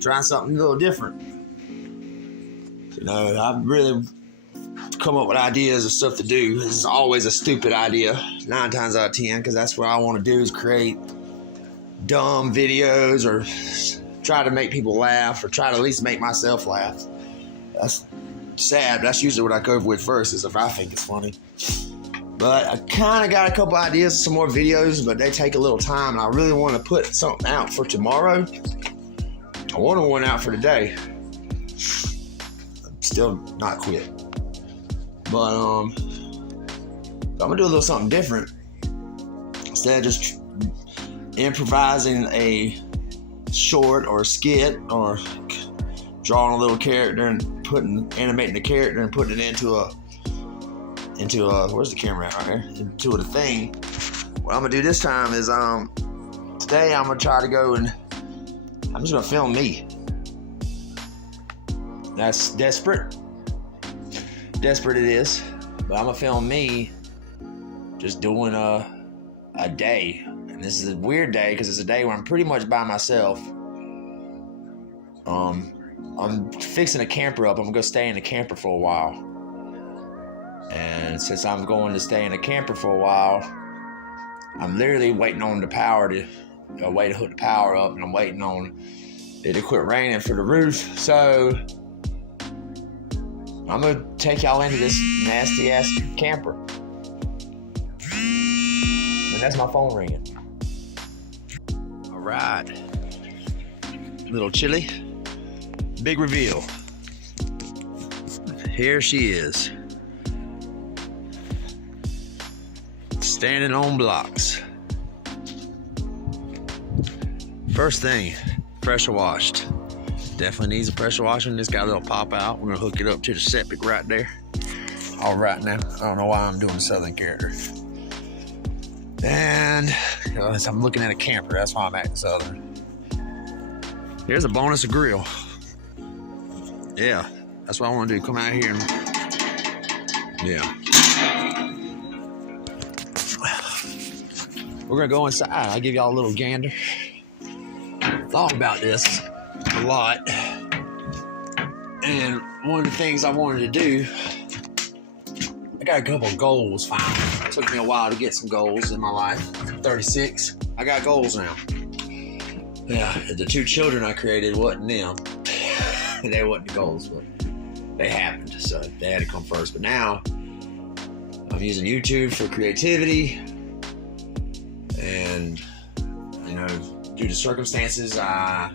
Try something a little different. I've really come up with ideas of stuff to do. It's always a stupid idea, 9 times out of 10, because that's what I want to do is create dumb videos or try to make people laugh or try to at least make myself laugh. That's sad, but that's usually what I go with first, is if I think it's funny. But I kind of got a couple ideas, some more videos, but they take a little time, and I really want to put something out for tomorrow. I wanted one out for today. I'm still not quit. But I'm gonna do a little something different. Instead of just improvising a short or a skit or drawing a little character and animating the character and putting it into a where's the camera at right here? Into the thing. What I'm gonna do this time is today I'm gonna try to go and I'm just gonna film me. That's desperate. Desperate it is, but I'm gonna film me just doing a day. And this is a weird day because it's a day where I'm pretty much by myself. I'm fixing a camper up. I'm gonna stay in the camper for a while. And since I'm going to stay in the camper for a while, I'm literally waiting on the power to way to hook the power up, and I'm waiting on it to quit raining for the roof. So I'm gonna take y'all into this nasty ass camper. And that's my phone ringing. All right, little Chili. Big reveal. Here she is, standing on blocks. First thing, pressure washed. Definitely needs a pressure washing. This got a little pop out. We're gonna hook it up to the septic right there. All right now, I don't know why I'm doing Southern character. And I'm looking at a camper, that's why I'm acting Southern. Here's a bonus grill. Yeah, that's what I want to do. Come out here and yeah. We're gonna go inside. I'll give y'all a little gander. Thought about this a lot, and one of the things I wanted to do, I got a couple of goals finally. It took me a while to get some goals in my life. I'm 36. I got goals now. Yeah, the 2 children I created wasn't them. They wasn't the goals, but they happened, so they had to come first. But now I'm using YouTube for creativity, and due to circumstances, I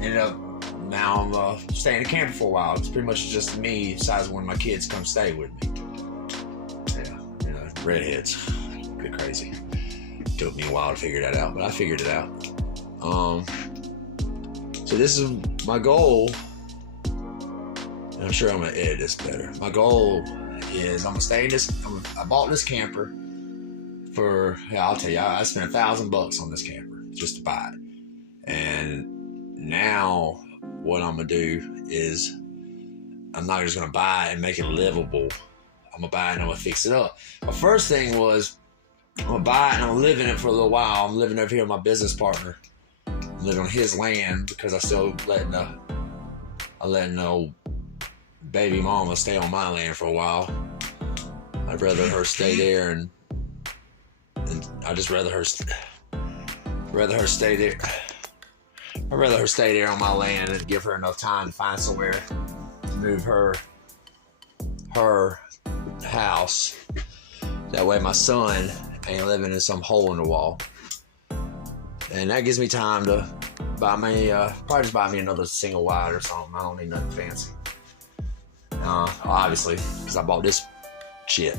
ended up now I'm staying in the camper for a while. It's pretty much just me, besides when my kids come stay with me. Yeah, redheads, get crazy. Took me a while to figure that out, but I figured it out. So this is my goal, and I'm sure I'm gonna edit this better. My goal is I'm gonna stay in this. I bought this camper for, I'll tell you, I spent $1,000 on this camper just to buy it. And now what I'm gonna do is I'm not just gonna buy it and make it livable. I'm gonna buy it and I'm gonna fix it up. My first thing was I'm gonna buy it and I'm gonna live in it for a little while. I'm living over here with my business partner. I'm living on his land because I still letting the old baby mama stay on my land for a while. I'd rather her stay there, and I just rather her stay there. I'd rather her stay there on my land and give her enough time to find somewhere to move her house. That way my son ain't living in some hole in the wall. And that gives me time to buy me, probably just buy me another single wide or something. I don't need nothing fancy. Obviously, because I bought this shit.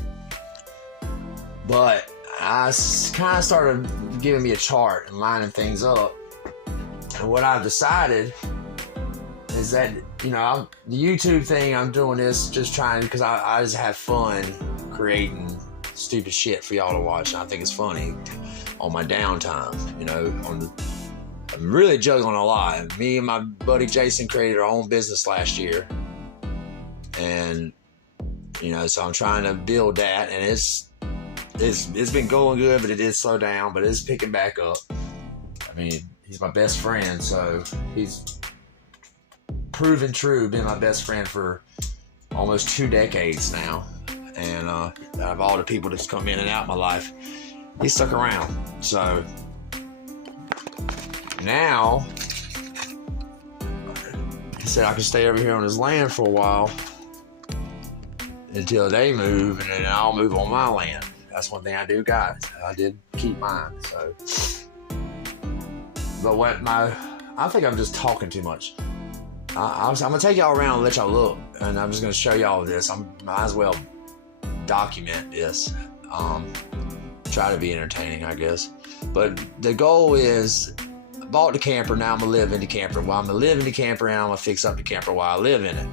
But I kind of started giving me a chart and lining things up. And what I've decided is that, the YouTube thing, I'm doing this just trying, because I just have fun creating stupid shit for y'all to watch. And I think it's funny on my downtime, I'm really juggling a lot. Me and my buddy Jason created our own business last year. And, so I'm trying to build that, and it's been going good, but it did slow down, but it's picking back up. mean, he's my best friend, so he's proven true, been my best friend for almost 2 decades now. And out of all the people that's come in and out of my life, he stuck around. So now he said I can stay over here on his land for a while until they move, and then I'll move on my land. That's one thing I do, guys. I did keep mine. So, but I think I'm just talking too much. I'm gonna take y'all around and let y'all look, and I'm just gonna show y'all this. Might as well document this. Try to be entertaining, I guess. But the goal is, I bought the camper. Now I'm gonna live in the camper. Well, I'm gonna live in the camper, and I'm gonna fix up the camper while I live in it.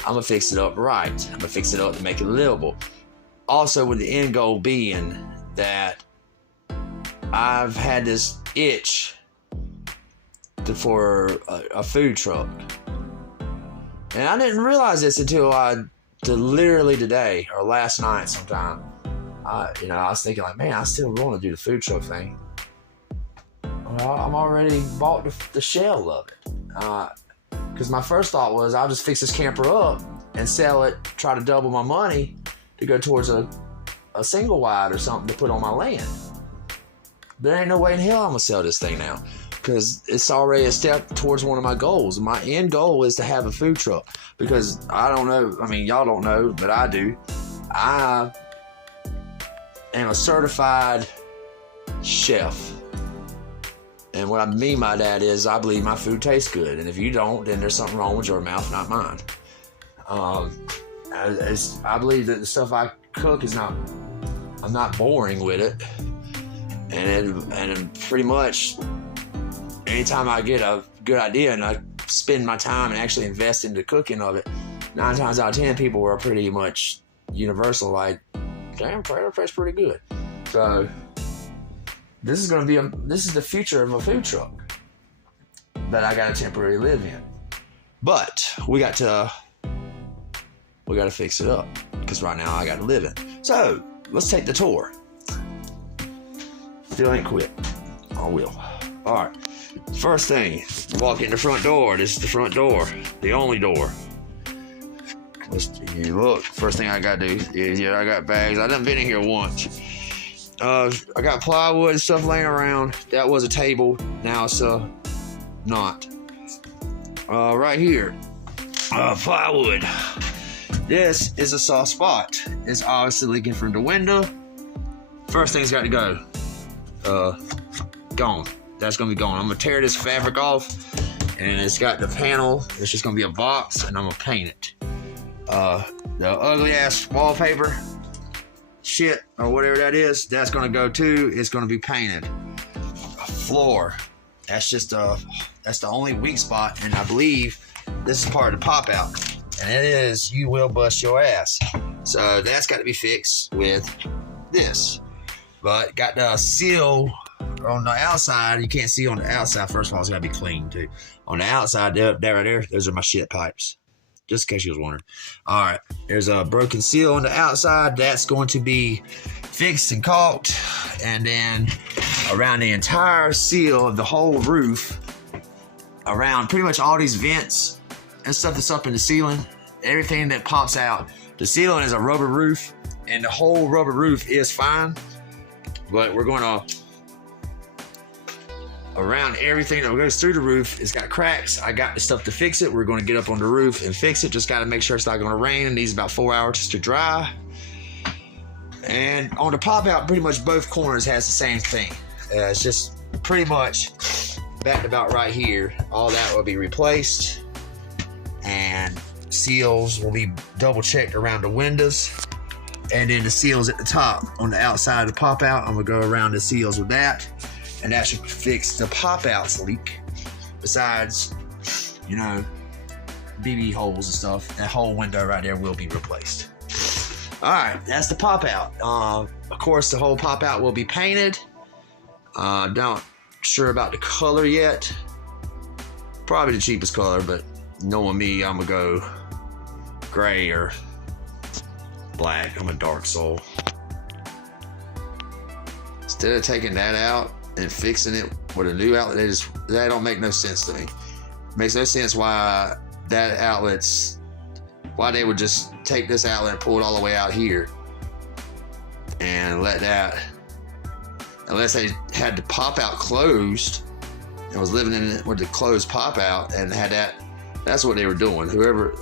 I'm gonna fix it up right. I'm gonna fix it up to make it livable. Also, with the end goal being that I've had this itch for a food truck. And I didn't realize this until literally today or last night sometime. I was thinking like, man, I still want to do the food truck thing. Well, I'm already bought the shell of it. Because my first thought was I'll just fix this camper up and sell it, try to double my money to go towards a single wide or something to put on my land. There ain't no way in hell I'm going to sell this thing now, because it's already a step towards one of my goals. My end goal is to have a food truck, because I don't know, I mean, y'all don't know, but I do. I am a certified chef. And what I mean by that is I believe my food tastes good. And if you don't, then there's something wrong with your mouth, not mine. I believe that the stuff I cook I'm not boring with it. And pretty much anytime I get a good idea and I spend my time and actually invest in the cooking of it, 9 times out of 10 people are pretty much universal, like, damn, Trailer Fresh pretty good. So this is the future of a food truck that I got to temporarily live in. But we got to fix it up, because right now I got to live in. So let's take the tour. Still ain't quit. I will. All right. First thing, walk in the front door. This is the front door, the only door. You look. First thing I got to do is, I got bags. I done been in here once. I got plywood and stuff laying around. That was a table. Now it's not. Right here, plywood. This is a soft spot. It's obviously leaking from the window. First thing's got to go. Gone. That's gonna be gone. I'm gonna tear this fabric off, and it's got the panel. It's just gonna be a box, and I'm gonna paint it. The ugly ass wallpaper shit or whatever that is, that's gonna go too. It's gonna be painted. Floor. That's the only weak spot, and I believe this is part of the pop out, and it is, you will bust your ass. So that's got to be fixed with this. But got the seal on the outside. You can't see on the outside. First of all, it's got to be clean too. On the outside, there, right there, those are my shit pipes. Just in case you was wondering. All right, there's a broken seal on the outside. That's going to be fixed and caulked. And then around the entire seal of the whole roof, around pretty much all these vents and stuff that's up in the ceiling, everything that pops out. The ceiling is a rubber roof, and the whole rubber roof is fine. But we're going to, around everything that goes through the roof, it's got cracks. I got the stuff to fix it. We're going to get up on the roof and fix it. Just got to make sure it's not going to rain. It needs about 4 hours to dry. And on the pop out, pretty much both corners has the same thing. It's just pretty much back about right here. All that will be replaced. And seals will be double checked around the windows. And then the seals at the top on the outside of the pop out, I'm gonna go around the seals with that, and that should fix the pop out's leak. Besides, BB holes and stuff, that whole window right there will be replaced. All right, that's the pop out. Of course, the whole pop out will be painted. Not sure about the color yet. Probably the cheapest color, but knowing me, I'm gonna go gray or black. I'm a dark soul. Instead of taking that out, and fixing it with a new outlet, that don't make no sense to me. Makes no sense why they would just take this outlet and pull it all the way out here and let that, unless they had the pop out closed and was living in it with the closed pop out and had that. That's what they were doing. Whoever,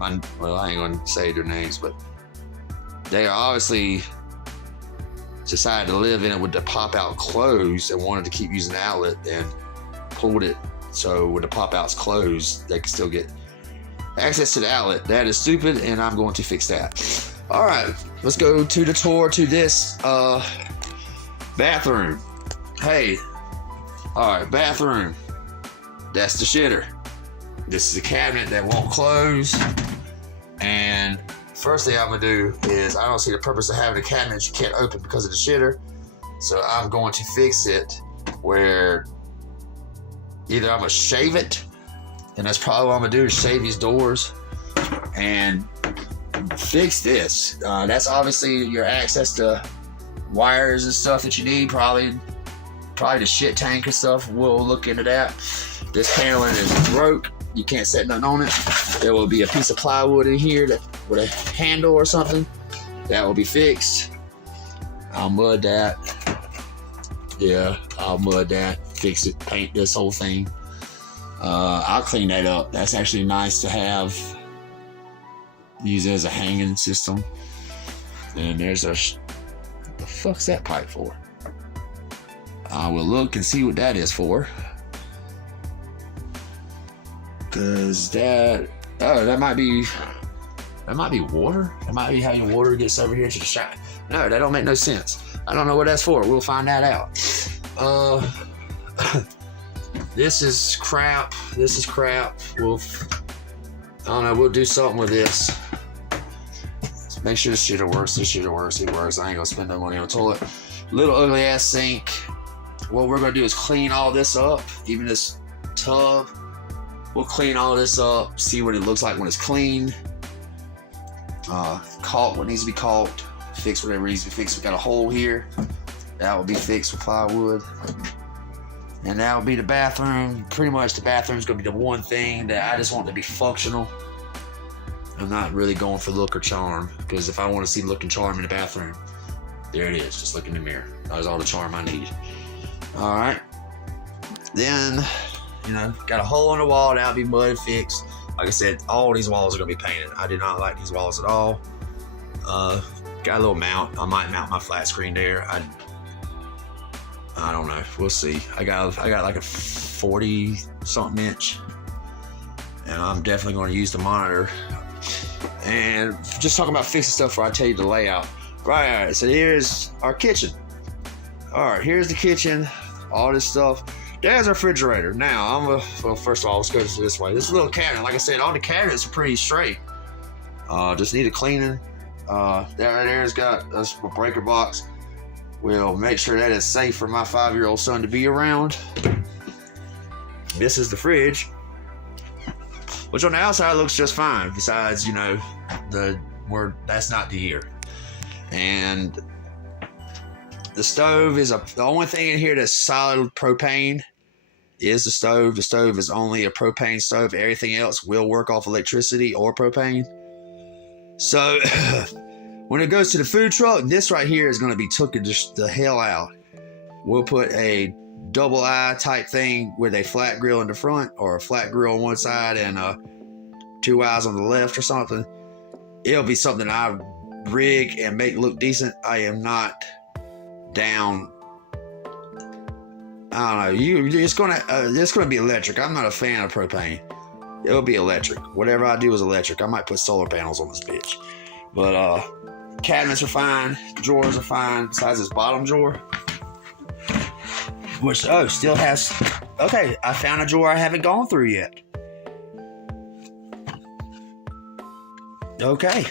I ain't gonna say their names, but they obviously decided to live in it with the pop out closed and wanted to keep using the outlet and pulled it so when the pop out's closed, they can still get access to the outlet. That is stupid, and I'm going to fix that. All right, let's go to the tour to this bathroom. Hey, all right, bathroom. That's the shitter. This is a cabinet that won't close. And first thing I'm gonna do is, I don't see the purpose of having a cabinet you can't open because of the shitter. So I'm going to fix it where either I'm gonna shave it, and that's probably what I'm gonna do, is shave these doors and fix this. That's obviously your access to wires and stuff that you need. Probably the shit tank and stuff. We'll look into that. This paneling is broke. You can't set nothing on it. There will be a piece of plywood in here with a handle or something. That will be fixed. I'll mud that. Yeah, I'll mud that. Fix it. Paint this whole thing. I'll clean that up. That's actually nice to have. Use it as a hanging system. And there's the fuck's that pipe for? I will look and see what that is for. Cause that might be water. That might be how your water gets over here to the shop. No, that don't make no sense. I don't know what that's for. We'll find that out. This is crap. This is crap. I don't know. We'll do something with this. Make sure this shitter works. This shitter works. It works. I ain't gonna spend no money on a toilet. Little ugly ass sink. What we're gonna do is clean all this up. Even this tub. We'll clean all this up. See what it looks like when it's clean. Caulk what needs to be caulked. Fix whatever needs to be fixed. We got a hole here. That will be fixed with plywood. And that will be the bathroom. Pretty much the bathroom is going to be the one thing that I just want to be functional. I'm not really going for look or charm, because if I want to see look and charm in the bathroom, there it is. Just look in the mirror. That's all the charm I need. All right. Then, got a hole in the wall. That'll be mud fixed. Like I said, all these walls are going to be painted. I do not like these walls at all. Got a little mount. I might mount my flat screen there. I don't know. We'll see. I got like a 40 something inch, and I'm definitely going to use the monitor. And just talking about fixing stuff before I tell you the layout. Right. So here's our kitchen. All right. Here's the kitchen. All this stuff. There's our refrigerator. Now first of all, let's go this way. This little cabinet. Like I said, all the cabinets are pretty straight. Just need a cleaning. There's got a breaker box. We'll make sure that is safe for my 5-year-old son to be around. This is the fridge, which on the outside looks just fine. Besides, that's not the year. And the stove is the only thing in here that's solid propane is the stove. The stove is only a propane stove. Everything else will work off electricity or propane. So when it goes to the food truck, this right here is going to be taken the hell out. We'll put a double eye type thing with a flat grill in the front, or a flat grill on one side and 2 eyes on the left or something. It'll be something I rig and make look decent. I am not down. I don't know. It's gonna be electric. I'm not a fan of propane. It'll be electric. Whatever I do is electric. I might put solar panels on this bitch. But cabinets are fine. Drawers are fine. Besides this bottom drawer, which still has. Okay, I found a drawer I haven't gone through yet. Okay,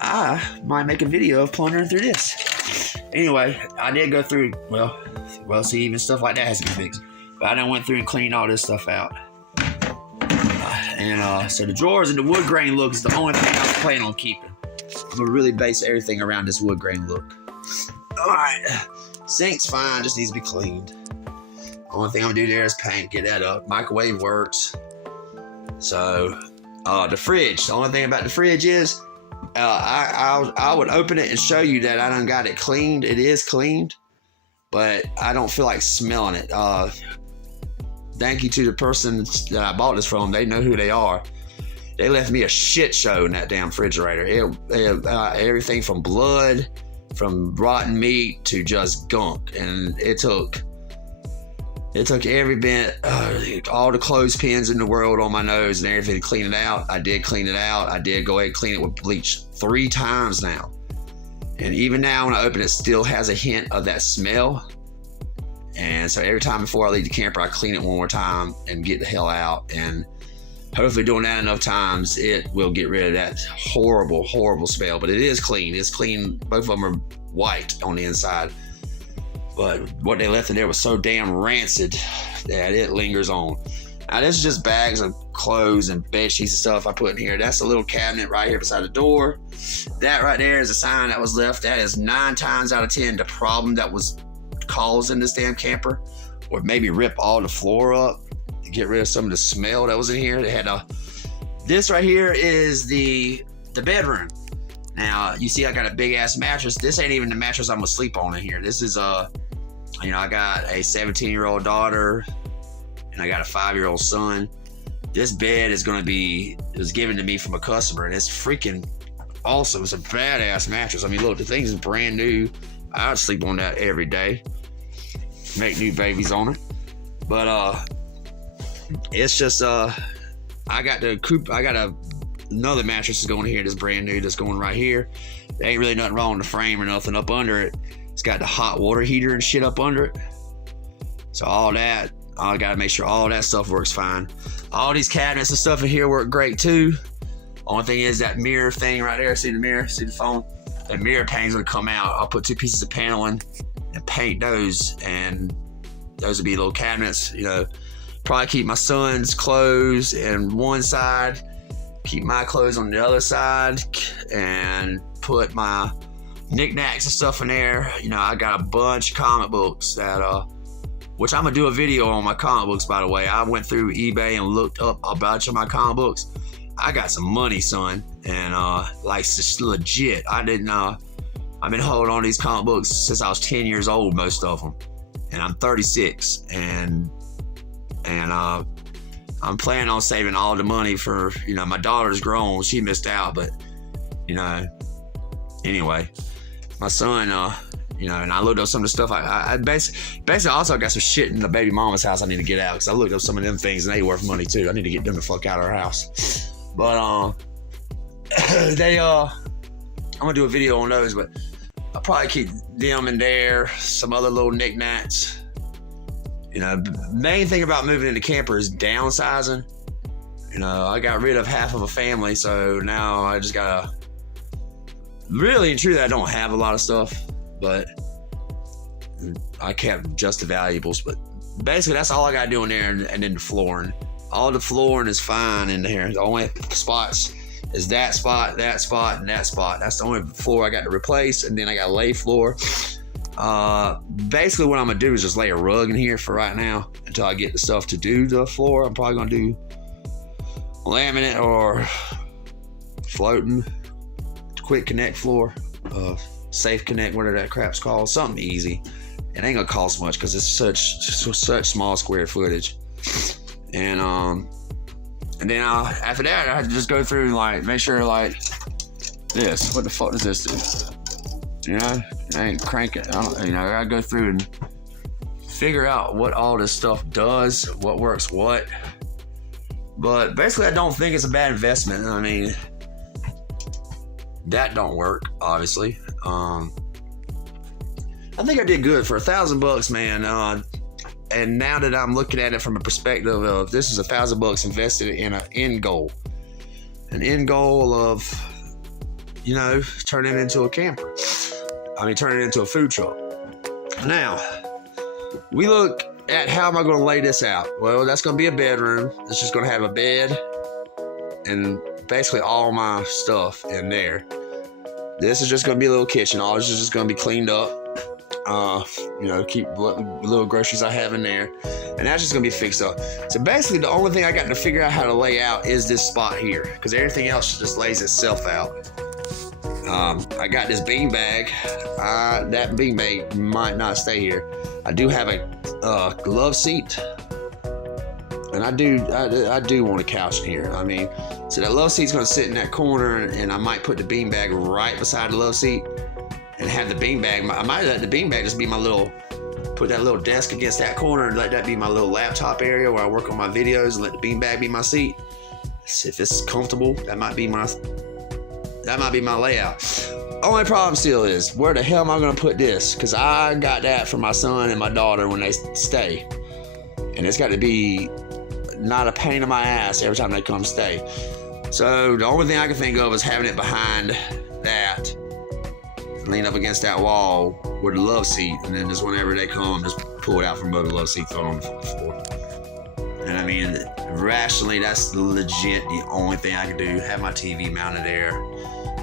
I might make a video of plundering through this. Anyway, I did go through. Well, see, even stuff like that has to be fixed. But I done went through and cleaned all this stuff out. And so the drawers and the wood grain look is the only thing I was planning on keeping. I'm gonna really base everything around this wood grain look. All right, Sink's fine, just needs to be cleaned. Only thing I'm gonna do there is paint, get that up. Microwave works. So, the fridge. The only thing about the fridge is, I would open it and show you that I done got it cleaned. It is cleaned, but I don't feel like smelling it. Thank you to the person that I bought this from. They know who they are. They left me a shit show in that damn refrigerator. Everything from blood, from rotten meat to just gunk, and it took every bit, all the clothespins in the world on my nose and everything to clean it out. I did clean it out. I did go ahead and clean it with bleach 3 times now. And even now when I open it, still has a hint of that smell. And so every time before I leave the camper, I clean it one more time and get the hell out. And hopefully doing that enough times, it will get rid of that horrible, horrible smell. But it is clean. It's clean. Both of them are white on the inside. But what they left in there was so damn rancid that it lingers on. Now, this is just bags of clothes and bed sheets and stuff I put in here. That's a little cabinet right here beside the door. That right there is a sign that was left. That is 9 times out of 10 the problem that was causing this damn camper. Or maybe rip all the floor up to get rid of some of the smell that was in here. They had this right here is the bedroom. Now, you see I got a big ass mattress. This ain't even the mattress I'm gonna sleep on in here. This is I got a 17-year-old daughter and I got a 5-year-old son. This bed it was given to me from a customer, and it's freaking awesome. It's a badass mattress. I mean, look, the thing is brand new. I would sleep on that every day. Make new babies on it. But it's just I got another mattress is going here that's brand new, that's going right here. There ain't really nothing wrong with the frame or nothing up under it. It's got the hot water heater and shit up under it. So all that, I gotta make sure all that stuff works fine. All these cabinets and stuff in here work great too. Only thing is that mirror thing right there, see the mirror, see the phone? That mirror pane's gonna come out. I'll put 2 pieces of paneling and paint those, and those would be little cabinets, probably keep my son's clothes in one side, keep my clothes on the other side, and put my knickknacks and stuff in there. I got a bunch of comic books that which I'm gonna do a video on my comic books, by the way. I went through eBay and looked up a bunch of my comic books. I got some money, son, and like it's legit. I've been holding on to these comic books since I was 10 years old, most of them, and I'm 36, and I'm planning on saving all the money for, my daughter's grown. She missed out, but, anyway, my son, and I looked up some of the stuff. I basically also got some shit in the baby mama's house I need to get out, because I looked up some of them things and they worth money too. I need to get them the fuck out of our house. But, I'm gonna do a video on those, but I'll probably keep them in there, some other little knickknacks. Main thing about moving into camper is downsizing. I got rid of half of a family, so now I just gotta really and truly I don't have a lot of stuff, but I kept just the valuables. But basically that's all I gotta do in there, and then the flooring. All the flooring is fine in there. The only spots is that spot, and that spot. That's the only floor I got to replace, and then I got to lay floor. Basically what I'm gonna do is just lay a rug in here for right now until I get the stuff to do the floor. I'm probably gonna do laminate or floating quick connect floor, safe connect, whatever that crap's called, something easy. It ain't gonna cost much because it's such small square footage. And then after that I just go through and make sure this. What the fuck does this do? I ain't cranking. I gotta go through and figure out what all this stuff does, what works what. But basically I don't think it's a bad investment. I mean, that don't work, obviously. I think I did good for $1,000, man. And now that I'm looking at it from a perspective of this is $1,000 invested in an end goal of, turning it into a camper. Turning it into a food truck. Now, we look at how am I going to lay this out? Well, that's going to be a bedroom. It's just going to have a bed and basically all my stuff in there. This is just going to be a little kitchen. All this is just going to be cleaned up. Keep little groceries I have in there, and that's just gonna be fixed up. So basically, the only thing I got to figure out how to lay out is this spot here, because everything else just lays itself out. I got this bean bag. That bean bag might not stay here. I do have a love seat, and I do want a couch in here. I mean, so that love seat's gonna sit in that corner, and I might put the bean bag right beside the love seat. And have the beanbag. I might let the beanbag just be my little, put that little desk against that corner and let that be my little laptop area where I work on my videos, and let the beanbag be my seat. If it's comfortable, that might be my layout. Only problem still is, where the hell am I gonna put this? Because I got that for my son and my daughter when they stay. And it's got to be not a pain in my ass every time they come stay. So the only thing I can think of is having it behind that, lean up against that wall with the love seat, and then just whenever they come, just pull it out from above the love seat, throw it on the floor. And I mean, rationally, that's legit the only thing I can do. Have my TV mounted there,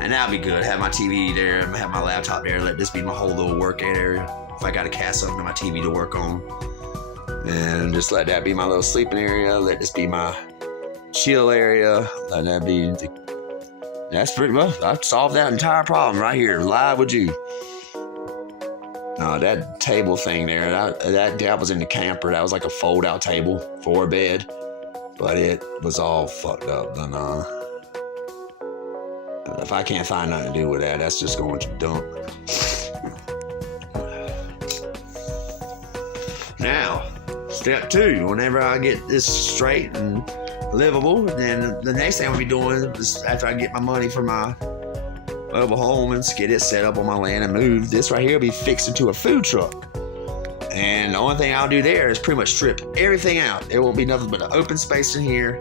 and that'll be good. Have my TV there, have my laptop there. Let this be my whole little work area. If I got to cast something to my TV to work on, and just let that be my little sleeping area. Let this be my chill area. Let that be that's pretty much, I've solved that entire problem right here, live with you. That table thing there, that was in the camper. That was like a fold-out table for a bed, but it was all fucked up. And if I can't find nothing to do with that, that's just going to dump. Now, step 2, whenever I get this straight and livable, then the next thing I'll be doing is, after I get my money for my mobile home and get it set up on my land and move, this right here will be fixed into a food truck. And the only thing I'll do there is pretty much strip everything out. There won't be nothing but an open space in here.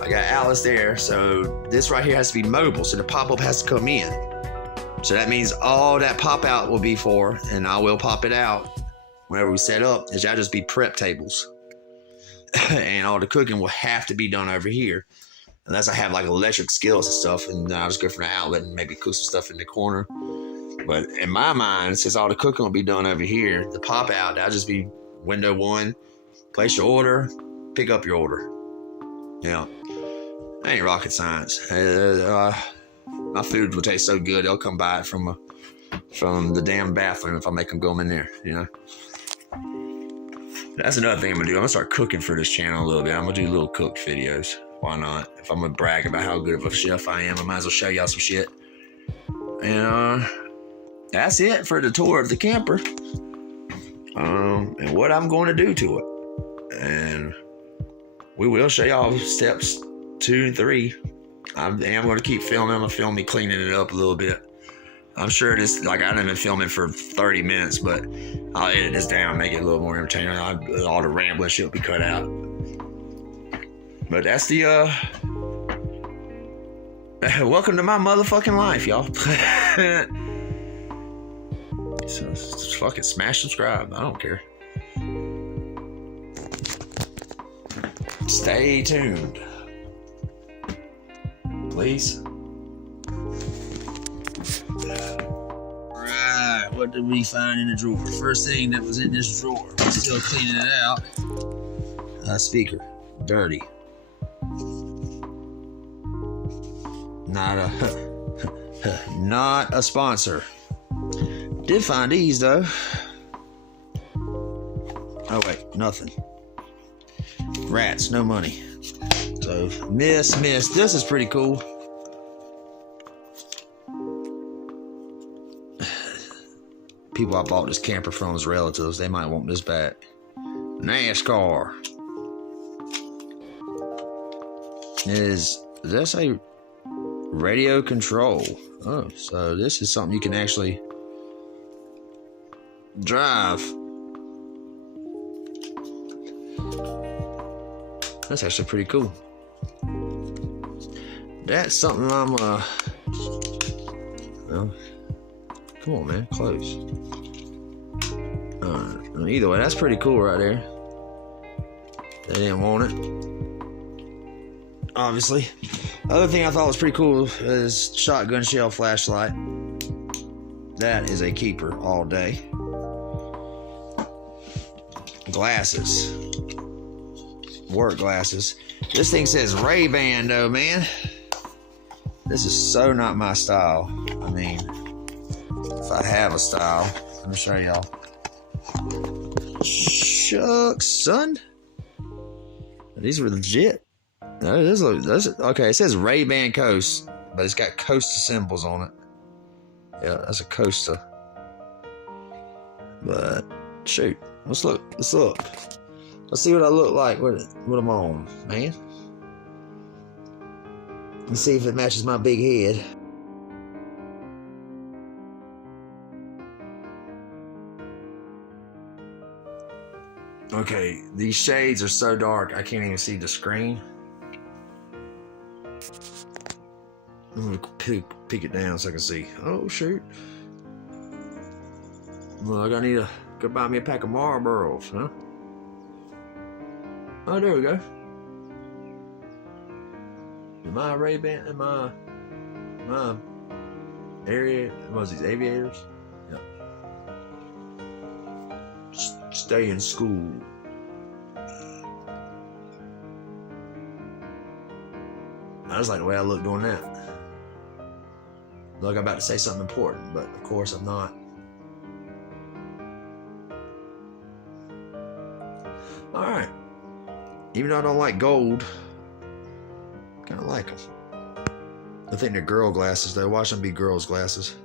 I got outlets there, so this right here has to be mobile, so the pop-up has to come in. So that means all that pop-out will be for, and I will pop it out whenever we set up, is that'll just be prep tables. And all the cooking will have to be done over here, unless I have like electric skills and stuff, and then I'll just go from the outlet and maybe cook some stuff in the corner. But in my mind, since all the cooking will be done over here, the pop out, that'll just be window 1, place your order, pick up your order. Yeah, that ain't rocket science. My food will taste so good, they'll come by it from the damn bathroom if I make them go in there, That's another thing I'm gonna do. I'm gonna start cooking for this channel a little bit. I'm gonna do little cooked videos. Why not? If I'm gonna brag about how good of a chef I am, I might as well show y'all some shit. And that's it for the tour of the camper. And what I'm going to do to it. And we will show y'all steps 2 and 3. I am going to keep filming. I'm gonna film me cleaning it up a little bit. I'm sure this, like, I haven't been filming for 30 minutes, but I'll edit this down, make it a little more entertaining. All the rambling shit will be cut out. But that's the, welcome to my motherfucking life, y'all. So just fucking smash subscribe. I don't care. Stay tuned, please. Right, what did we find in the drawer? First thing that was in this drawer, still cleaning it out. Speaker, dirty. Not a sponsor. Did find these though. Oh wait, nothing. Rats, no money. So miss. This is pretty cool. People I bought this camper from as relatives, they might want this back. NASCAR. Is this a radio control? Oh, so this is something you can actually drive. That's actually pretty cool. That's something I'm well, come on, man, close. Either way, that's pretty cool right there. They didn't want it, obviously. Other thing I thought was pretty cool is shotgun shell flashlight. That is a keeper all day. glasses. Work glasses. This thing says Ray-Ban though, man. This is so not my style. I mean, if I have a style, let me show y'all. Shucks, son. These were legit. Those, okay, it says Ray-Ban Coast, but it's got Costa symbols on it. Yeah, that's a Costa. But shoot, let's look. Let's look. Let's see what I look like. What I'm on, man. Let's see if it matches my big head. Okay, these shades are so dark I can't even see the screen. I'm gonna peek it down so I can see. Oh shoot. Look, I need to go buy me a pack of Marlboros, huh? Oh, there we go. Am I Ray-Ban? Am I area? What was these aviators? Yeah. Stay in school. I just like the way I look doing that. Look, I'm about to say something important, but of course I'm not. All right. Even though I don't like gold, kind of like them. I think they're girl glasses though. Watch them be girls' glasses.